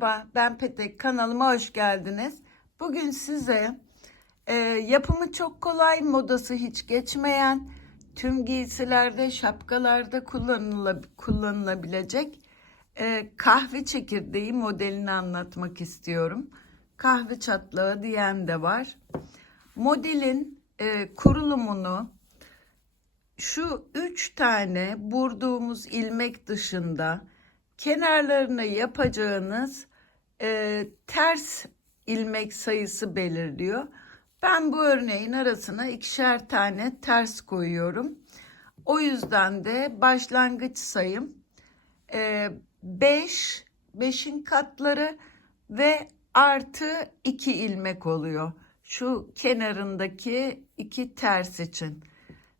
Merhaba, ben Petek. Kanalıma hoş geldiniz. Bugün size e, yapımı çok kolay, modası hiç geçmeyen, tüm giysilerde, şapkalarda kullanıla- kullanılabilecek e, kahve çekirdeği modelini anlatmak istiyorum. Kahve çatlağı diyen de var. Modelin e, kurulumunu şu üç tane burduğumuz ilmek dışında kenarlarına yapacağınız e, ters ilmek sayısı belirliyor. Ben bu örneğin arasına ikişer tane ters koyuyorum. O yüzden de başlangıç sayım 5, 5'in katları ve artı 2 ilmek oluyor. Şu kenarındaki iki ters için.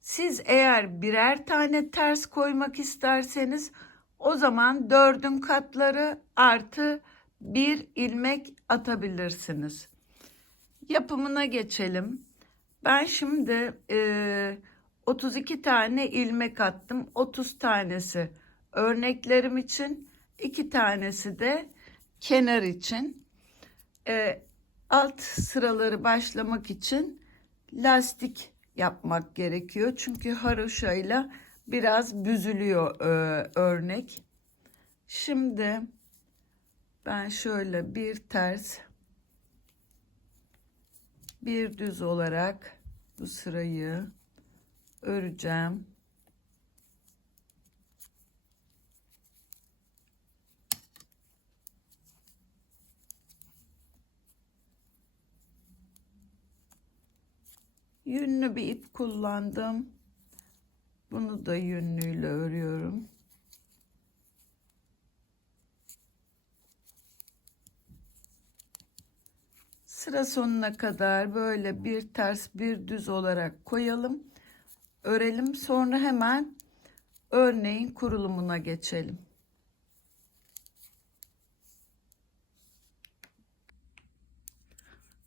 Siz eğer birer tane ters koymak isterseniz o zaman dördün katları artı bir ilmek atabilirsiniz. Yapımına geçelim. Ben şimdi e, 32 tane ilmek attım. 30 tanesi örneklerim için, 2 tanesi de kenar için. E, alt sıraları başlamak için lastik yapmak gerekiyor. Çünkü haroşayla biraz büzülüyor e, örnek. Şimdi ben şöyle bir ters bir düz olarak bu sırayı öreceğim. Yünlü bir ip kullandım. Bunu da yünlüyle örüyorum. Sıra sonuna kadar böyle bir ters bir düz olarak koyalım. Örelim. Sonra hemen örneğin kurulumuna geçelim.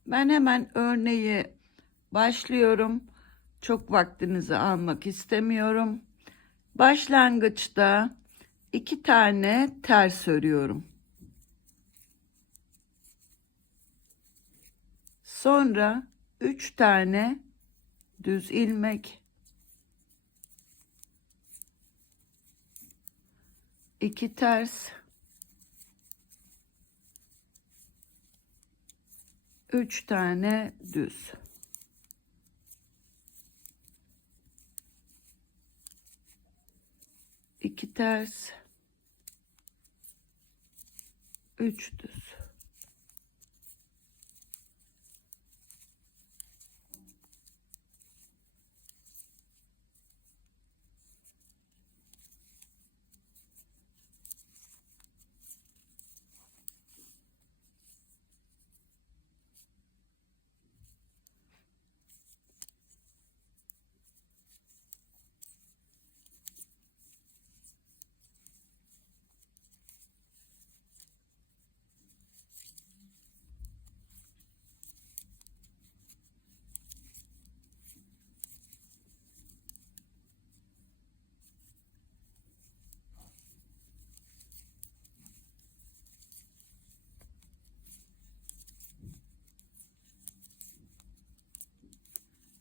Ben hemen örneği başlıyorum. Çok vaktinizi almak istemiyorum. Başlangıçta iki tane ters örüyorum. Sonra üç tane düz ilmek. iki ters. Üç tane düz. iki ters, üç düz.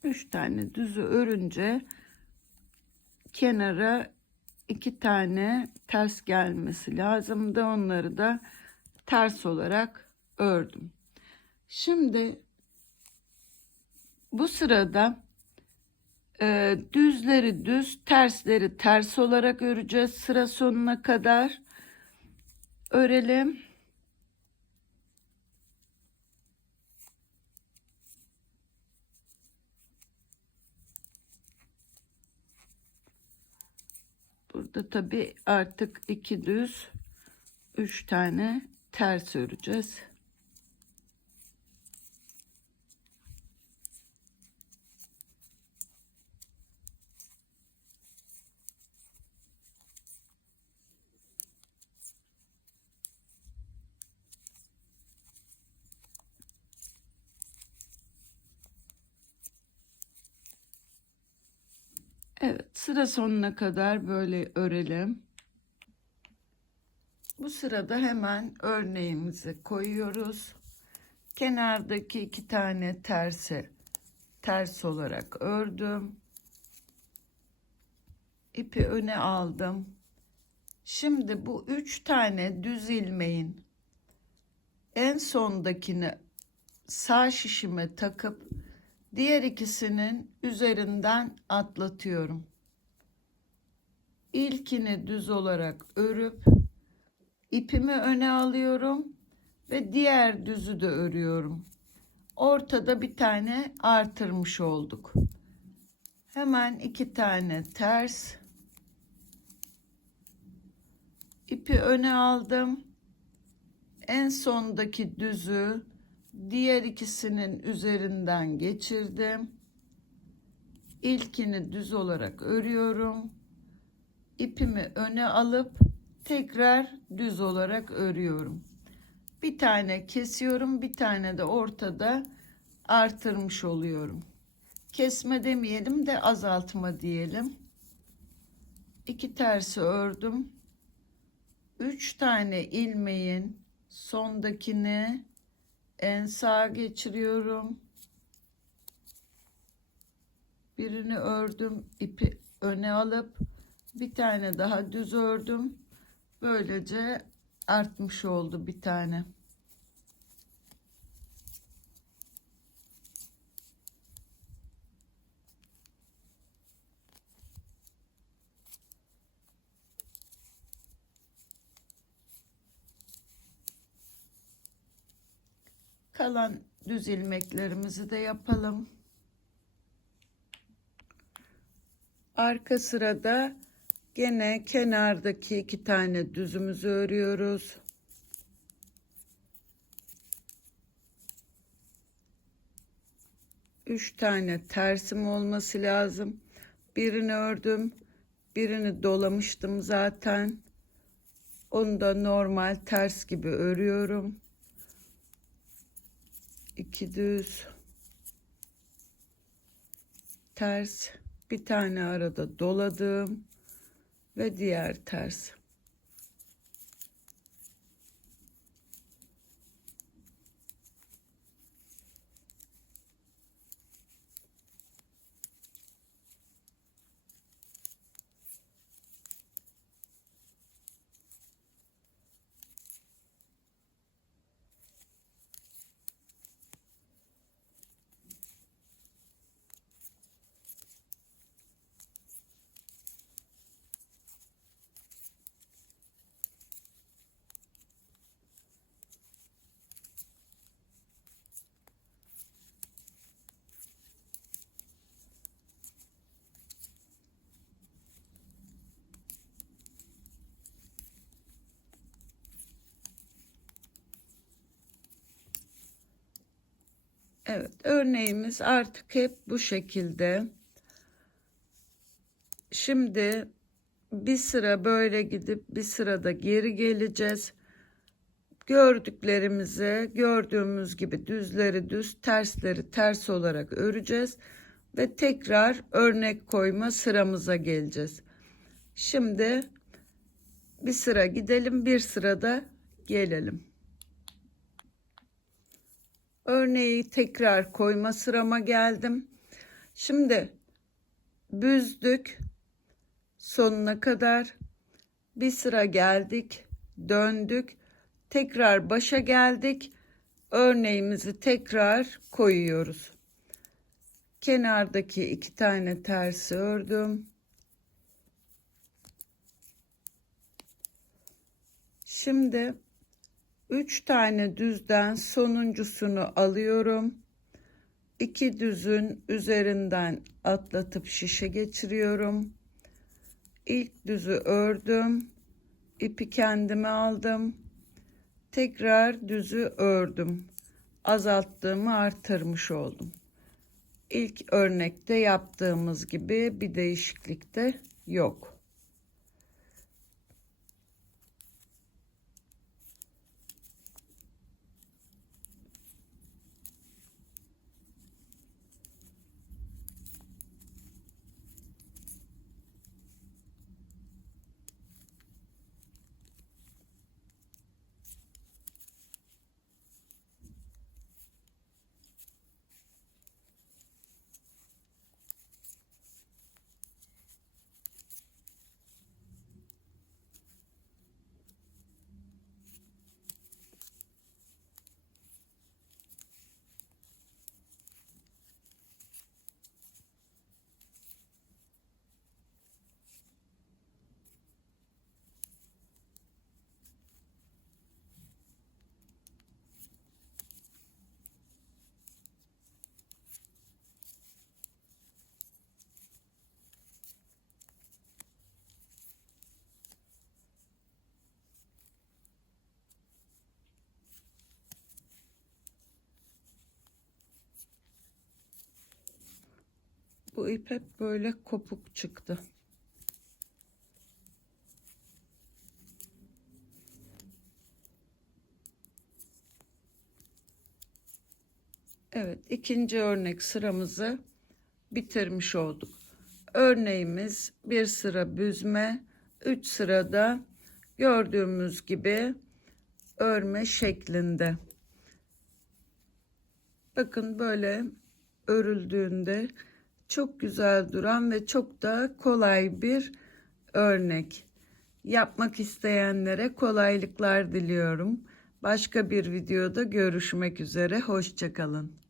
Üç tane düzü örünce kenara iki tane ters gelmesi lazımdı. Onları da ters olarak ördüm. Şimdi bu sırada e, düzleri düz, tersleri ters olarak öreceğiz. Sıra sonuna kadar örelim. Burada tabi artık iki düz, üç tane ters öreceğiz. Evet sıra sonuna kadar böyle örelim. Bu sırada hemen örneğimizi koyuyoruz. Kenardaki iki tane terse ters olarak ördüm. İpi öne aldım. Şimdi bu üç tane düz ilmeğin en sondakini sağ şişime takıp diğer ikisinin üzerinden atlatıyorum. İlkini düz olarak örüp ipimi öne alıyorum ve diğer düzü de örüyorum. Ortada bir tane artırmış olduk. Hemen iki tane ters ipi öne aldım. En sondaki düzü diğer ikisinin üzerinden geçirdim. İlkini düz olarak örüyorum. İpimi öne alıp tekrar düz olarak örüyorum. Bir tane kesiyorum, bir tane de ortada artırmış oluyorum. Kesme demeyelim de azaltma diyelim. İki tersi ördüm. Üç tane ilmeğin sondakini en sağa geçiriyorum. Birini ördüm, ipi öne alıp bir tane daha düz ördüm. Böylece artmış oldu bir tane. Kalan düz ilmeklerimizi de yapalım. Arka sırada gene kenardaki iki tane düzümüzü örüyoruz. Üç tane tersim olması lazım. Birini ördüm. Birini dolamıştım zaten. Onu da normal ters gibi örüyorum. 2 düz. Ters. Bir tane arada doladım. Ve diğer ters Evet örneğimiz artık hep bu şekilde. Şimdi bir sıra böyle gidip bir sırada geri geleceğiz. Gördüklerimizi gördüğümüz gibi düzleri düz tersleri ters olarak öreceğiz. Ve tekrar örnek koyma sıramıza geleceğiz. Şimdi bir sıra gidelim bir sırada gelelim. Örneği tekrar koyma sırama geldim. Şimdi büzdük sonuna kadar. Bir sıra geldik döndük. Tekrar başa geldik. Örneğimizi tekrar koyuyoruz. Kenardaki iki tane tersi ördüm. Şimdi üç tane düzden sonuncusunu alıyorum. İki düzün üzerinden atlatıp şişe geçiriyorum. İlk düzü ördüm. İpi kendime aldım. Tekrar düzü ördüm. Azalttığımı artırmış oldum. İlk örnekte yaptığımız gibi bir değişiklik de yok Bu ip hep böyle kopuk çıktı. Evet, ikinci örnek sıramızı bitirmiş olduk. Örneğimiz bir sıra büzme, üç sırada gördüğümüz gibi örme şeklinde. Bakın böyle örüldüğünde çok güzel duran ve çok da kolay bir örnek. Yapmak isteyenlere kolaylıklar diliyorum. Başka bir videoda görüşmek üzere. Hoşçakalın.